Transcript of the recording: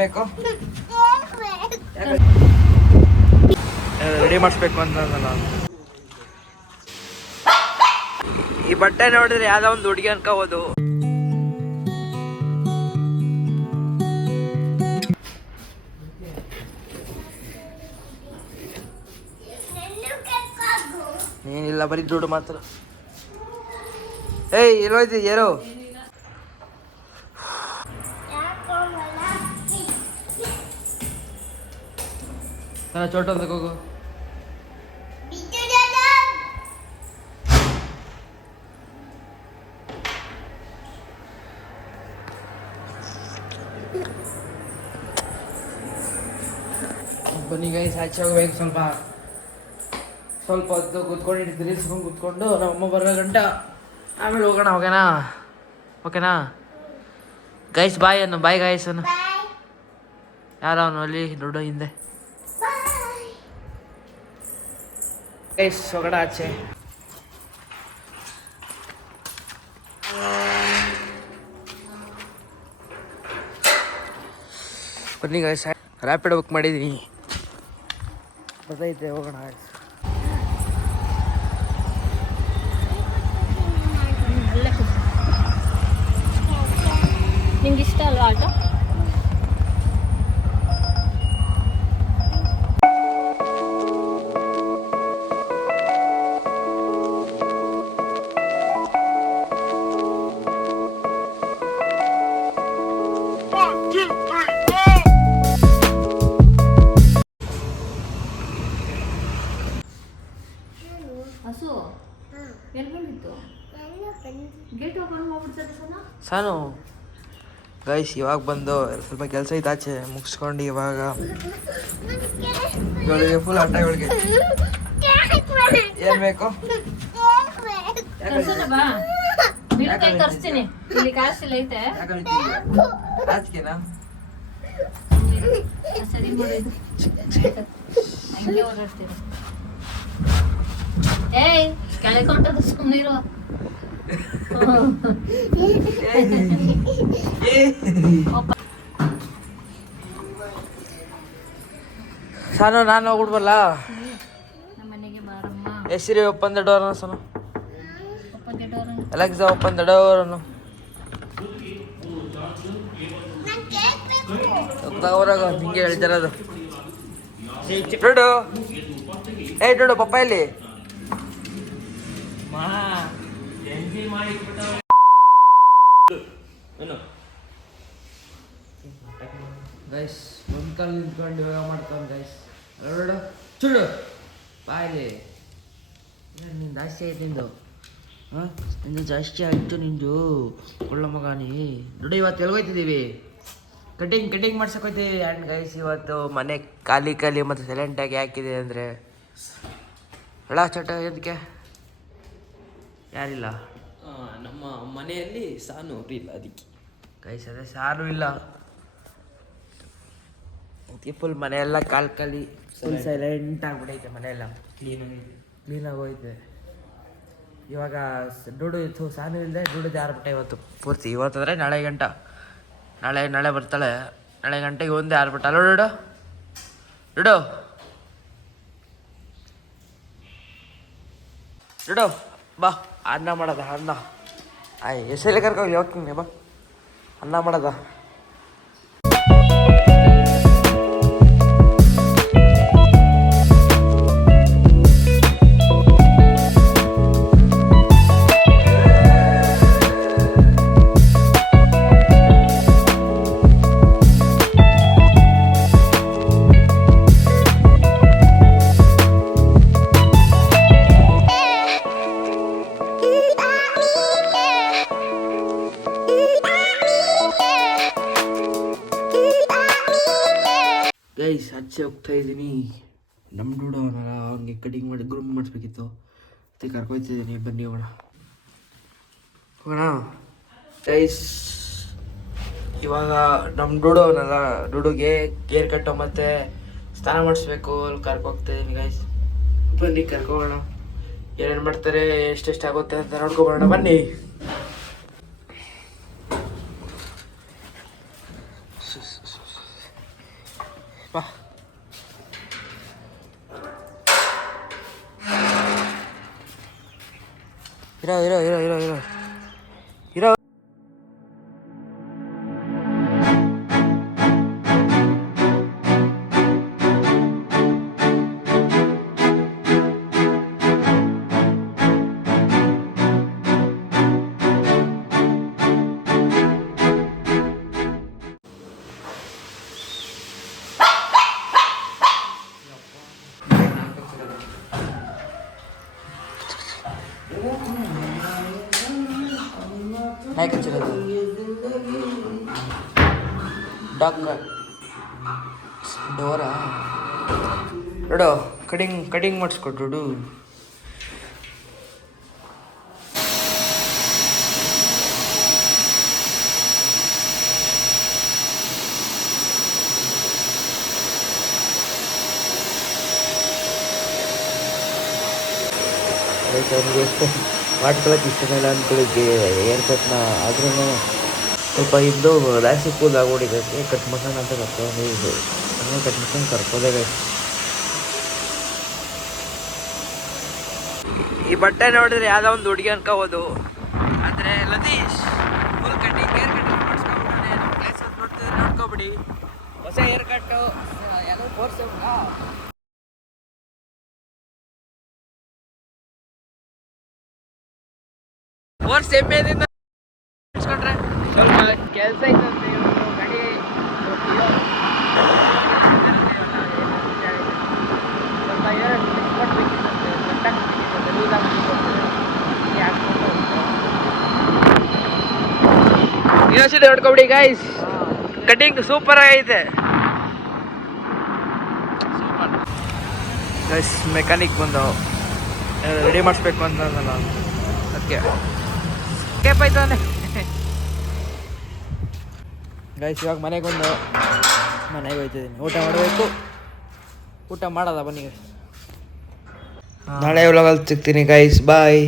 ಬೇಕು ರೆಡಿ ಮಾಡಿಸ್ಬೇಕು ಅಂತ ಈ ಬಟ್ಟೆ ನೋಡಿದ್ರೆ ಯಾವ್ದೋ ಒಂದು ಹುಡುಗಿ ಅನ್ಕೋಬೋದು. ಏನಿಲ್ಲ ಬರೀ ದುಡ್ಡು ಮಾತ್ರ. ಏಯ್ ಎಲ್ಲೋಯ್ತು ಯಾರೋ ಚೋಟ ಹೋಗು. ಬನ್ನಿ ಗೈಸ್ ಆಚೆ ಹೋಗ್ಬೇಕು. ಸ್ವಲ್ಪ ಹೊತ್ತು ಕೂತ್ಕೊಂಡಿದ್ದು ರೀಲ್ಸ್ಕೊಂಡು ಕೂತ್ಕೊಂಡು ನಮ್ಮಮ್ಮ ಬರೋ ಗಂಟ ಆಮೇಲೆ ಹೋಗೋಣ. ಓಕೆನಾ ಗೈಸ್? ಬಾಯ್ ಅನ್ನು ಬಾಯ್ ಗೈಸ್ ಅನ್ನು. ಯಾರು ಅವನು ಅಲ್ಲಿ ದೊಡ್ಡ ಹಿಂದೆ ಗೈಸ್ ಹೋಗೋಣ ಆಚೆ. ಬನ್ನಿ ಗೈಸ್ ರ್ಯಾಪಿಡ್ ಬುಕ್ ಮಾಡಿದ್ದೀನಿ, ಬರ್ತೈತೆ ಹೋಗೋಣ. ನಿಮ್ಗೆ ಇಷ್ಟ ಅಲ್ವಾ ಆಟೋ? ಹಸು ಎಲ್ಲಿ ಬಂದಿತ್ತು? ಗೇಟ್ ಓಪನ್ ಮಾಡ್ಬಿಡ್ತಾರೆ ಸಾನು. ಗೈಸ್ ಇವಾಗ ಬಂದು ಸ್ವಲ್ಪ ಕೆಲಸ ಇತ್ತು ಆಚೆ ಮುಗಿಸ್ಕೊಂಡು ಇವಾಗ ಇವಳಿಗೆ ಫುಲ್ ಆಟ. ಇವಳಿಗೆ ಏನು ಬೇಕು? ಕೈ ತರಿಸ್ತೀನಿ. ಇಲ್ಲಿ ಕಾಸಿಲ್ಲ ಐತೆ. ಆಚೆನಾ ಸರಿ ಮಾಡೋದು ಹಂಗೆ ಓಡಾಡ್ತೀರ. ಏಯ್ ಕೆಳಕೊಂಡ್ರೆ ಸುಮ್ಮನಿರು. ಸಾನು ನಾನು ಹೋಗ್ಬಿಡ್ಬಲ್ಲ. ನಮ್ಮ ಮನೆಗೆ ಬಾರಮ್ಮ. ಹೆಸರಿ ಓಪನ್ ದ ಡೋರ್ ಸಾನು. Open the door. Alexa open the door ಅನ್ನು. ಹೊರಗ ಹಿಂಗೆ ಹೇಳ್ತಾರದು. ಡೋಡು ಡೋಡು ಪಪ್ಪ ಇಲ್ಲಿ. ಗೈಸ್ ಒಂದು ಕಾಲು ನಿಂತ್ಕೊಂಡು ಇವಾಗ ಮಾಡ್ತಾನೆ ಗೈಸ್. ನೋಡು ಚುಡು ಬಾಯ್ಲಿ. ನಿಂದು ಜಾಸ್ತಿ ಆಯ್ತು ನಿಂದು. ಹಾಂ ನಿಂದು ಜಾಸ್ತಿ ಆಯಿತು ನಿಂದು ಒಳ್ಳೆ ಮಗಾನಿ. ನೋಡಿ ಇವತ್ತು ಎಲ್ಗೋಯ್ತಿದ್ದೀವಿ? ಕಟಿಂಗ್ ಮಾಡ್ಸೋಕೋಯ್ತೀವಿ. ಆ್ಯಂಡ್ ಗೈಸ್ ಇವತ್ತು ಮನೆ ಖಾಲಿ ಮತ್ತು ಸೈಲೆಂಟಾಗಿ ಹಾಕಿದೆ ಅಂದರೆ ಎಳ ಚಟ ಅದಕ್ಕೆ ಯಾರಿಲ್ಲ ನಮ್ಮ ಮನೆಯಲ್ಲಿ ಸಾನು ಇಲ್ಲ ಅದಕ್ಕೆ ಗೈಸ್. ಅದೇ ಸಾರು ಇಲ್ಲ ಅದಕ್ಕೆ ಫುಲ್ ಮನೆಯೆಲ್ಲ ಖಾಲಿ ಫುಲ್ ಸೈಲೆಂಟ್ ಆಗಿಬಿಟ್ಟೈತೆ. ಮನೆಯೆಲ್ಲ ಕ್ಲೀನಾಗಿ ಹೋಯ್ತೆ. ಇವಾಗ ಡುಡು ಇತ್ತು ಸಾನು ಇಲ್ಲದೆ ಡುಡು ಜಾರ್ಬಿಟ್ಟೆ ಇವತ್ತು ಪೂರ್ತಿ. ಇವತ್ತಂದರೆ ನಾಳೆ ಬರ್ತಾಳೆ. ನಾಳೆ ಗಂಟೆಗೆ ಒಂದೇ ಆರ್ಬಿಟ್ಟ. ಅಲ್ಲ ಡುಡು ಬಾ ಅನ್ನ ಮಾಡೋದ. ಅನ್ನ ಎಸೆಲೆ ಕರ್ಕೋಗಿ ಹೋಗ್ತೀನಿ ಬಾ ಅನ್ನ ಮಾಡೋದ. ಗೈಸ್ ಆಚೆ ಹೋಗ್ತಾ ಇದ್ದೀನಿ. ನಮ್ಮ ಡುಡು ಅವನಲ್ಲ, ಅವ್ನಿಗೆ ಕಟಿಂಗ್ ಮಾಡಿ ಗ್ರೂಮ್ ಮಾಡಿಸ್ಬೇಕಿತ್ತು. ಅದಕ್ಕೆ ಕರ್ಕೊಯ್ತಿದ್ದೀನಿ. ಬನ್ನಿ ಹೋಗೋಣ ಗೈಸ್. ಇವಾಗ ನಮ್ಮ ಡುಡು ಅವನಲ್ಲ, ಡುಡುಗೆ ಗೇರ್ ಕಟ್ಟು ಮತ್ತು ಸ್ನಾನ ಮಾಡಿಸ್ಬೇಕು. ಅಲ್ಲಿ ಕರ್ಕೋಗ್ತಾ ಇದ್ದೀನಿ ಗೈಸ್. ಬನ್ನಿ ಕರ್ಕೋಗೋಣ. ಏನೇನು ಮಾಡ್ತಾರೆ, ಎಷ್ಟೆಷ್ಟಾಗುತ್ತೆ ಅಂತ ನೋಡ್ಕೊಬೋಣ ಬನ್ನಿ. ಇರೋ ಇರೋ ಇರೋ ಇರೋ ಇರೋ ಇರೋ. ನಾಯಿ ಕಚ್ಚಿರೋದು ಡಾಕ್ಟರ್ ಡೋರಾ ನೋಡು ಕಟಿಂಗ್ ಮಾಡಿಸ್ಕೊಟ್ರು. ಅವನಿಗೆ ಮಾಡ್ಕೊಳಕ್ಕೆ ಇಷ್ಟನೇ ಇಲ್ಲ ಅಂದ್ಕೊಳ್ಳಿಕ್ಕೆ ಏರ್ ಕಟ್ನ ಆದ್ರೂ ಸ್ವಲ್ಪ ಇದ್ದು ರಾಶಿ ಕೂಲ್ ಆಗೋಡಿದ್ದಕ್ಕೆ ಕಟ್ ಮಸಾನ ಅಂತ ಕರ್ಕೊಂಡು ಇದು ಕಟ್ ಮಸಾನ ಕರ್ಕೋದೇ. ಈ ಬಟ್ಟೆ ನೋಡಿದ್ರೆ ಯಾವುದೋ ಒಂದು ಹುಡುಗಿ ಅನ್ಕೋಬೋದು, ಆದರೆ Latheesh full cutting hair cutting ಮಾಡಿಸ್ಕೊಂಡ್ಬಿಟ್ಟಾನೆ. ನಮ್ಮ ಪ್ಲೇಸ್ ನೋಡ್ತಿದ್ರೆ ನೋಡ್ಕೊಬಿಡಿ, ಹೊಸ ಏರ್ ಕಟ್ಟು ಎಲ್ಲ ಫೋರ್ಸ್ ಎಮ್ಮೆದಿಂದ ಇಸ್ಕೊಂಡ್ರೆ ಸ್ವಲ್ಪ ಕೆಲಸ ಐತಂತೆ. ಇವರು ಗಾಡಿ ಸ್ವಲ್ಪ ಕೊಡ್ಬೇಕಿತ್ತಂತೆ, ಕಟ್ಟಾಕ್ಬೇಕಿತ್ತಂತೆ, ಲೂಸ್ ಇನ್ನೊಂದ್ಸತಿ ನೋಡ್ಕೊಬಿಡಿ ಗೈಸ್, ಕಟಿಂಗ್ ಸೂಪರ್ ಆಗೈತೆ. ಸೂಪರ್ ಗೈಸ್, ಮೆಕ್ಯಾನಿಕ್ ಬಂದು ರೆಡಿ ಮಾಡಿಸ್ಬೇಕು ಅಂತಂದಲ್ಲ ಅದಕ್ಕೆ ಕೇಪಾಯ್ತಾನೆ ಗೈಸ್. ಇವಾಗ ಮನೆಗೆ ಹೋಯ್ತಿದ್ದೀನಿ, ಊಟ ಮಾಡಬೇಕು. ಊಟ ಮಾಡೋದ ಬನ್ನಿ ಗೈಸ್. ನಾಳೆ ವ್ಲಾಗಲ್ಲಿ ಸಿಗ್ತೀನಿ ಗೈಸ್, ಬಾಯ್.